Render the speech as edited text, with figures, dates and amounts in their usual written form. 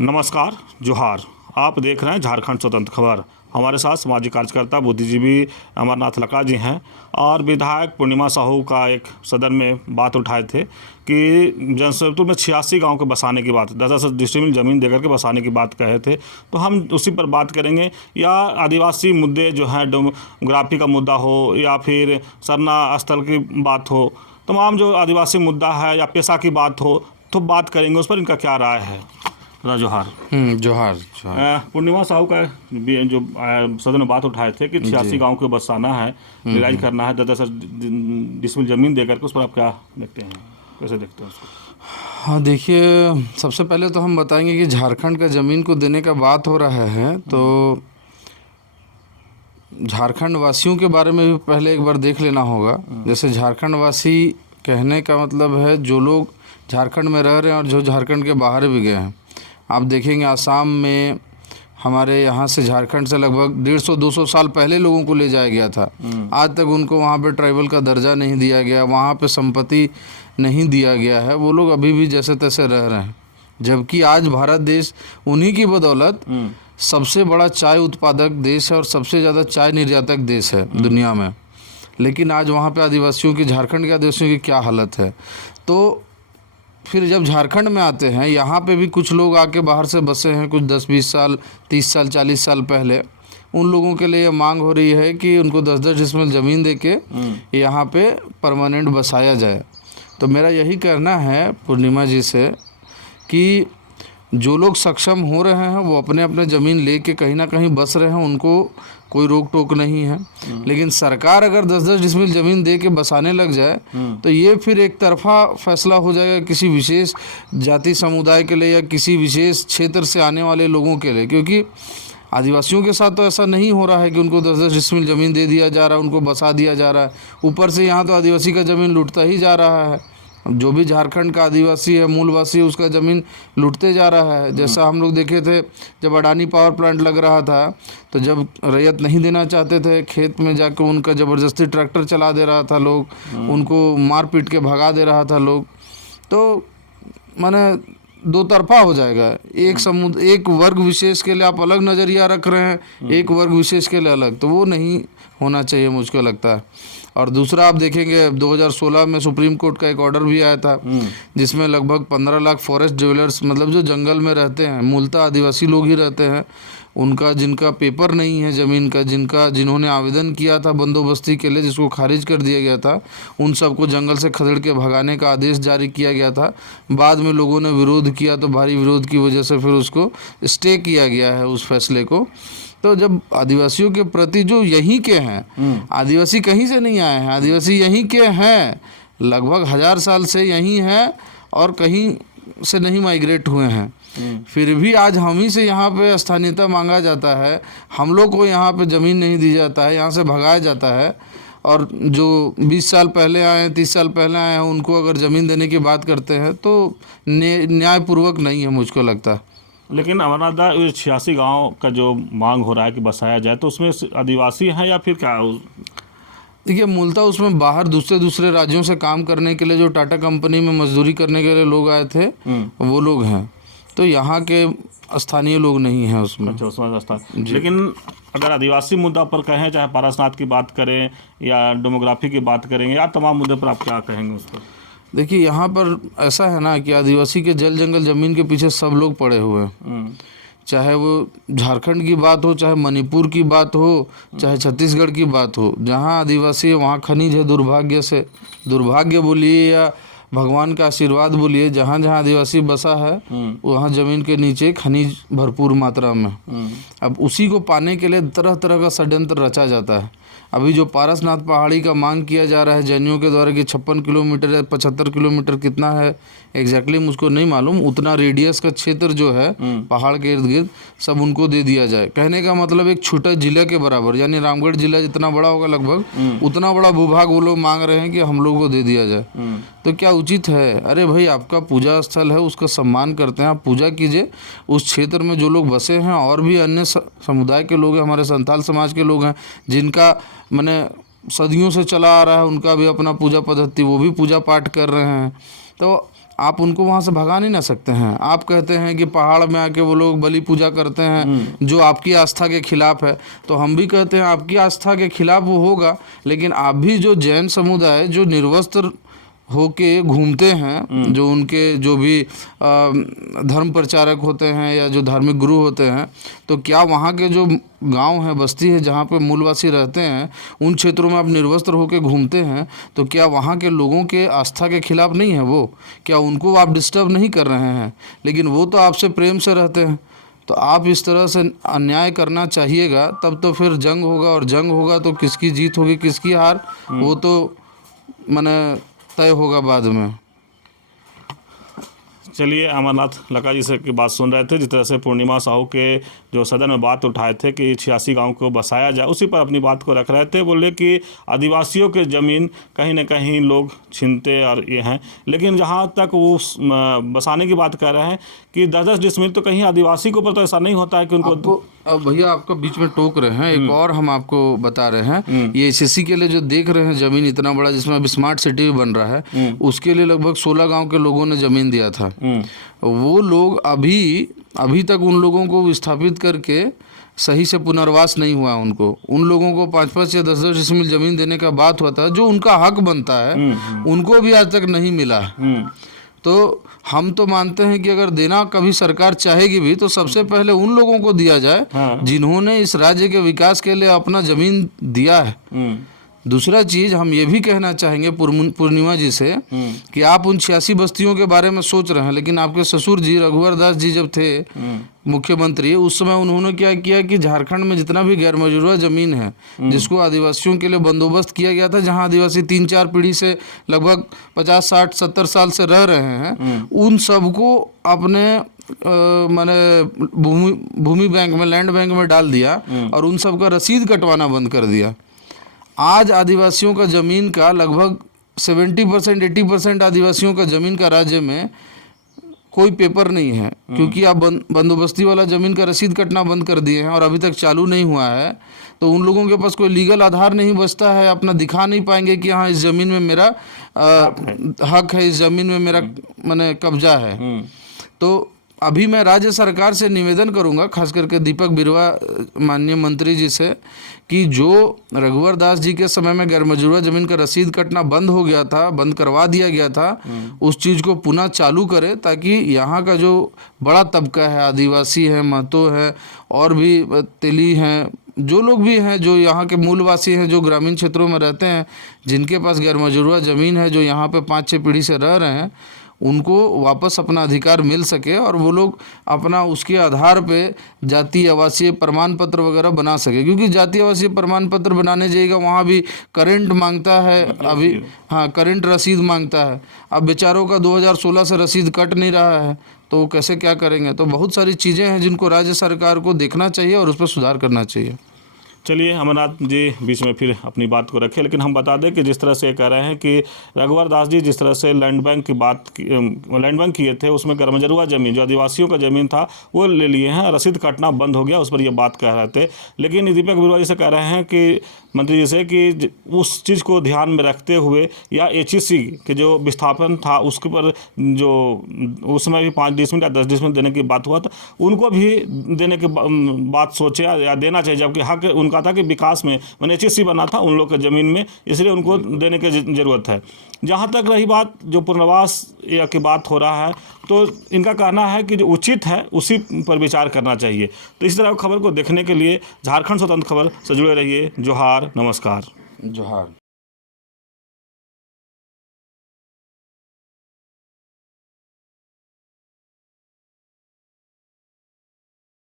नमस्कार, जोहार। आप देख रहे हैं झारखंड स्वतंत्र खबर। हमारे साथ सामाजिक कार्यकर्ता बुद्धिजीवी अमरनाथ लका जी हैं और विधायक पूर्णिमा साहू का एक सदन में बात उठाए थे कि जमशेदपुर में 86 गांव के बसाने की बात, 10-10 डिसमिल ज़मीन देकर के बसाने की बात कहे थे। तो हम उसी पर बात करेंगे, या आदिवासी मुद्दे जो हैं, डेमोग्राफी का मुद्दा हो या फिर सरना स्थल की बात हो, तमाम जो आदिवासी मुद्दा है या पेशा की बात हो, तो बात करेंगे उस पर। इनका क्या राय है? जोहार। जोहार। पूर्णिमा साहू का जो सदन में बात उठाए थे कि 86 गांव को बसाना है, रिलाइज करना है, 10-10 डिसमिल ज़मीन देकर के, उस पर आप क्या देखते हैं, कैसे देखते हैं उसको? हाँ, देखिए, सबसे पहले तो हम बताएंगे कि झारखंड का ज़मीन को देने का बात हो रहा है, तो झारखंड वासियों के बारे में भी पहले एक बार देख लेना होगा। जैसे झारखंड वासी कहने का मतलब है जो लोग झारखंड में रह रहे हैं और जो झारखंड के बाहर भी गए हैं। आप देखेंगे आसाम में हमारे यहाँ से झारखंड से लगभग 150-200 साल पहले लोगों को ले जाया गया था। आज तक उनको वहाँ पे ट्राइबल का दर्जा नहीं दिया गया, वहाँ पे संपत्ति नहीं दिया गया है। वो लोग अभी भी जैसे तैसे रह रहे हैं, जबकि आज भारत देश उन्हीं की बदौलत सबसे बड़ा चाय उत्पादक देश है और सबसे ज़्यादा चाय निर्यातक देश है दुनिया में। लेकिन आज वहाँ पे आदिवासियों की, झारखंड के आदिवासियों की क्या हालत है। तो फिर जब झारखंड में आते हैं, यहाँ पे भी कुछ लोग आके बाहर से बसे हैं, कुछ 10-20 साल, 30 साल, 40 साल पहले। उन लोगों के लिए मांग हो रही है कि उनको 10-10 डिसमिल ज़मीन दे के यहाँ पे परमानेंट बसाया जाए। तो मेरा यही कहना है पूर्णिमा जी से कि जो लोग सक्षम हो रहे हैं वो अपने अपने ज़मीन लेके कहीं ना कहीं बस रहे हैं, उनको कोई रोक टोक नहीं है। लेकिन सरकार अगर 10-10 डिसमिल ज़मीन दे के बसाने लग जाए तो ये फिर एक तरफा फैसला हो जाएगा किसी विशेष जाति समुदाय के लिए या किसी विशेष क्षेत्र से आने वाले लोगों के लिए। क्योंकि आदिवासियों के साथ तो ऐसा नहीं हो रहा है कि उनको 10-10 डिसमिल ज़मीन दे दिया जा रहा है, उनको बसा दिया जा रहा है। ऊपर से यहाँ तो आदिवासी का ज़मीन लूटता ही जा रहा है। जो भी झारखंड का आदिवासी है, मूलवासी है, उसका ज़मीन लूटते जा रहा है। जैसा हम लोग देखे थे जब अडानी पावर प्लांट लग रहा था, तो जब रैयत नहीं देना चाहते थे, खेत में जाकर उनका ज़बरदस्ती ट्रैक्टर चला दे रहा था लोग, उनको मार पीट के भगा दे रहा था लोग। तो माने दो तरफा हो जाएगा। एक वर्ग विशेष के लिए आप अलग नज़रिया रख रहे हैं, एक वर्ग विशेष के लिए अलग, तो वो नहीं होना चाहिए मुझको लगता है। और दूसरा आप देखेंगे 2016 में सुप्रीम कोर्ट का एक ऑर्डर भी आया था जिसमें लगभग 15 लाख फॉरेस्ट ड्वेलर्स, मतलब जो जंगल में रहते हैं, मूलतः आदिवासी लोग ही रहते हैं, उनका जिनका पेपर नहीं है ज़मीन का, जिन्होंने आवेदन किया था बंदोबस्ती के लिए, जिसको खारिज कर दिया गया था, उन सबको जंगल से खदेड़ के भगाने का आदेश जारी किया गया था। बाद में लोगों ने विरोध किया, तो भारी विरोध की वजह से फिर उसको स्टे किया गया है, उस फैसले को। तो जब आदिवासियों के प्रति जो यहीं के हैं, आदिवासी कहीं से नहीं आए हैं, आदिवासी यहीं के हैं, लगभग 1000 साल से यहीं हैं और कहीं से नहीं माइग्रेट हुए हैं। फिर भी आज हम ही से यहाँ पे स्थानीयता मांगा जाता है, हम लोग को यहाँ पे ज़मीन नहीं दी जाता है, यहाँ से भगाया जाता है। और जो 20 साल पहले आए हैं, 30 साल पहले आए हैं, उनको अगर ज़मीन देने की बात करते हैं तो न्यायपूर्वक नहीं है मुझको लगता है। लेकिन अमरनाथ दा, 86 गांव का जो मांग हो रहा है कि बसाया जाए, तो उसमें आदिवासी हैं या फिर क्या? देखिए, मूलतः उसमें बाहर दूसरे राज्यों से काम करने के लिए जो टाटा कंपनी में मजदूरी करने के लिए लोग आए थे, वो लोग हैं। तो यहाँ के स्थानीय लोग नहीं हैं उसमें। अच्छा, उसमें। लेकिन अगर आदिवासी मुद्दा पर कहें, चाहे पारसनाथ की बात करें या डेमोग्राफी की बात करेंगे या तमाम मुद्दे पर, आप क्या कहेंगे उस पर? देखिए, यहाँ पर ऐसा है ना कि आदिवासी के जल जंगल ज़मीन के पीछे सब लोग पड़े हुए हैं। चाहे वो झारखंड की बात हो, चाहे मणिपुर की बात हो, चाहे छत्तीसगढ़ की बात हो, जहाँ आदिवासी है वहाँ खनिज है। दुर्भाग्य बोलिए या भगवान का आशीर्वाद बोलिए, जहाँ जहाँ आदिवासी बसा है वहाँ ज़मीन के नीचे खनिज भरपूर मात्रा में। अब उसी को पाने के लिए तरह तरह का षड्यंत्र रचा जाता है। अभी जो पारसनाथ पहाड़ी का मांग किया जा रहा है जैनियों के द्वारा कि 56 किलोमीटर या 75 किलोमीटर कितना है एग्जैक्टली मुझको नहीं मालूम, उतना रेडियस का क्षेत्र जो है पहाड़ के इर्द गिर्द सब उनको दे दिया जाए। कहने का मतलब एक छोटा जिला के बराबर, यानी रामगढ़ जिला जितना बड़ा होगा लगभग, उतना बड़ा भूभाग वो लोग मांग रहे हैं कि हम लोग को दे दिया जाए। तो क्या उचित है? अरे भाई, आपका पूजा स्थल है, उसका सम्मान करते हैं, आप पूजा कीजिए। उस क्षेत्र में जो लोग बसे हैं और भी अन्य समुदाय के लोग हैं, हमारे संथाल समाज के लोग हैं, जिनका मैंने सदियों से चला आ रहा है, उनका भी अपना पूजा पद्धति, वो भी पूजा पाठ कर रहे हैं। तो आप उनको वहाँ से भगा नहीं ना सकते हैं। आप कहते हैं कि पहाड़ में आके वो लोग बलि पूजा करते हैं जो आपकी आस्था के खिलाफ है, तो हम भी कहते हैं आपकी आस्था के खिलाफ वो होगा, लेकिन आप भी जो जैन समुदाय जो निर्वस्त्र होके घूमते हैं, जो उनके जो भी धर्म प्रचारक होते हैं या जो धार्मिक गुरु होते हैं, तो क्या वहाँ के जो गांव है, बस्ती है, जहाँ पे मूलवासी रहते हैं, उन क्षेत्रों में आप निर्वस्त्र होके घूमते हैं, तो क्या वहाँ के लोगों के आस्था के खिलाफ नहीं है वो? क्या उनको आप डिस्टर्ब नहीं कर रहे हैं? लेकिन वो तो आपसे प्रेम से रहते हैं। तो आप इस तरह से अन्याय करना चाहिएगा, तब तो फिर जंग होगा, और जंग होगा तो किसकी जीत होगी किसकी हार, वो तो माने तय होगा बाद में। चलिए, अमरनाथ लका जी से की बात सुन रहे थे, जिस तरह से पूर्णिमा साहू के जो सदन में बात उठाए थे कि 86 गांव को बसाया जाए, उसी पर अपनी बात को रख रहे थे। बोले कि आदिवासियों के ज़मीन कहीं ना कहीं लोग छीनते और ये हैं, लेकिन जहाँ तक वो बसाने की बात कर रहे हैं कि 10-10 डिसमिल, तो कहीं आदिवासी के ऊपर तो ऐसा नहीं होता है कि उनको। अब भैया आपका बीच में टोक रहे हैं, एक और हम आपको बता रहे हैं, ये एसएससी के लिए जो देख रहे हैं ज़मीन इतना बड़ा जिसमें अब स्मार्ट सिटी भी बन रहा है, उसके लिए लगभग 16 गांव के लोगों ने ज़मीन दिया था। वो लोग अभी तक उन लोगों को विस्थापित करके सही से पुनर्वास नहीं हुआ। उन लोगों को 5-5 या 10-10 डिसमिल ज़मीन देने का बात हुआ था, जो उनका हक बनता है, उनको भी आज तक नहीं मिला है। तो हम तो मानते हैं कि अगर देना कभी सरकार चाहेगी भी, तो सबसे पहले उन लोगों को दिया जाए जिन्होंने इस राज्य के विकास के लिए अपना ज़मीन दिया है। दूसरा चीज़ हम ये भी कहना चाहेंगे पूर्णिमा जी से कि आप उन 86 बस्तियों के बारे में सोच रहे हैं, लेकिन आपके ससुर जी रघुवर दास जी जब थे मुख्यमंत्री, उस समय उन्होंने क्या किया कि झारखंड में जितना भी गैर मौजूदा ज़मीन है जिसको आदिवासियों के लिए बंदोबस्त किया गया था, जहां आदिवासी 3-4 पीढ़ी से लगभग 50, 60, 70 साल से रह रहे हैं, उन सबको अपने माने भूमि बैंक में, लैंड बैंक में डाल दिया और उन सब का रसीद कटवाना बंद कर दिया। आज आदिवासियों का ज़मीन का लगभग 70%, 80% आदिवासियों का ज़मीन का राज्य में कोई पेपर नहीं है, क्योंकि आप बंदोबस्ती वाला ज़मीन का रसीद कटना बंद कर दिए हैं और अभी तक चालू नहीं हुआ है। तो उन लोगों के पास कोई लीगल आधार नहीं बचता है, अपना दिखा नहीं पाएंगे कि हाँ इस ज़मीन में मेरा हक है, इस ज़मीन में मेरा माने कब्जा है। तो अभी मैं राज्य सरकार से निवेदन करूंगा, खास करके दीपक बिरुवा माननीय मंत्री जी से, कि जो रघुवर दास जी के समय में गैर मौजूदा ज़मीन का रसीद कटना बंद हो गया था, बंद करवा दिया गया था, उस चीज़ को पुनः चालू करें, ताकि यहाँ का जो बड़ा तबका है, आदिवासी है, महतो है, और भी तेली हैं, जो लोग भी हैं, जो यहाँ के मूलवासी हैं, जो ग्रामीण क्षेत्रों में रहते हैं, जिनके पास गैर मौजूदा ज़मीन है, जो यहाँ पे 5-6 पीढ़ी से रह रहे हैं, उनको वापस अपना अधिकार मिल सके और वो लोग अपना उसके आधार पे जाति आवासीय प्रमाण पत्र वगैरह बना सके। क्योंकि जाति आवासीय प्रमाण पत्र बनाने जाइएगा, वहाँ भी करंट मांगता है, अभी हाँ करंट रसीद मांगता है। अब बेचारों का 2016 से रसीद कट नहीं रहा है, तो कैसे क्या करेंगे? तो बहुत सारी चीज़ें हैं जिनको राज्य सरकार को देखना चाहिए और उस पर सुधार करना चाहिए। चलिए, अमरनाथ जी बीच में फिर अपनी बात को रखें, लेकिन हम बता दें कि जिस तरह से ये कह रहे हैं कि रघुवर दास जी जिस तरह से लैंड बैंक किए थे, उसमें गरमजरुआ ज़मीन जो आदिवासियों का ज़मीन था वो ले लिए हैं, रसीद काटना बंद हो गया, उस पर ये बात कह रहे थे। लेकिन दीपक बिरुवा जी से कह रहे हैं कि मंत्री जी से कि उस चीज़ को ध्यान में रखते हुए या HEC के जो विस्थापन था उसके पर जो उस समय भी 5 डिसमिल या 10 डिसमिल देने की बात हुआ था, उनको भी देने की बात सोचे या देना चाहिए, जबकि हक उनका था कि विकास में मैंने HEC बना था उन लोग के ज़मीन में, इसलिए उनको देने की ज़रूरत है। जहाँ तक रही बात जो पुनर्वास या की बात हो रहा है, तो इनका कहना है कि जो उचित है उसी पर विचार करना चाहिए। तो इस तरह खबर को देखने के लिए झारखंड स्वतंत्र खबर से जुड़े रहिए। जोहार, नमस्कार। जोहार।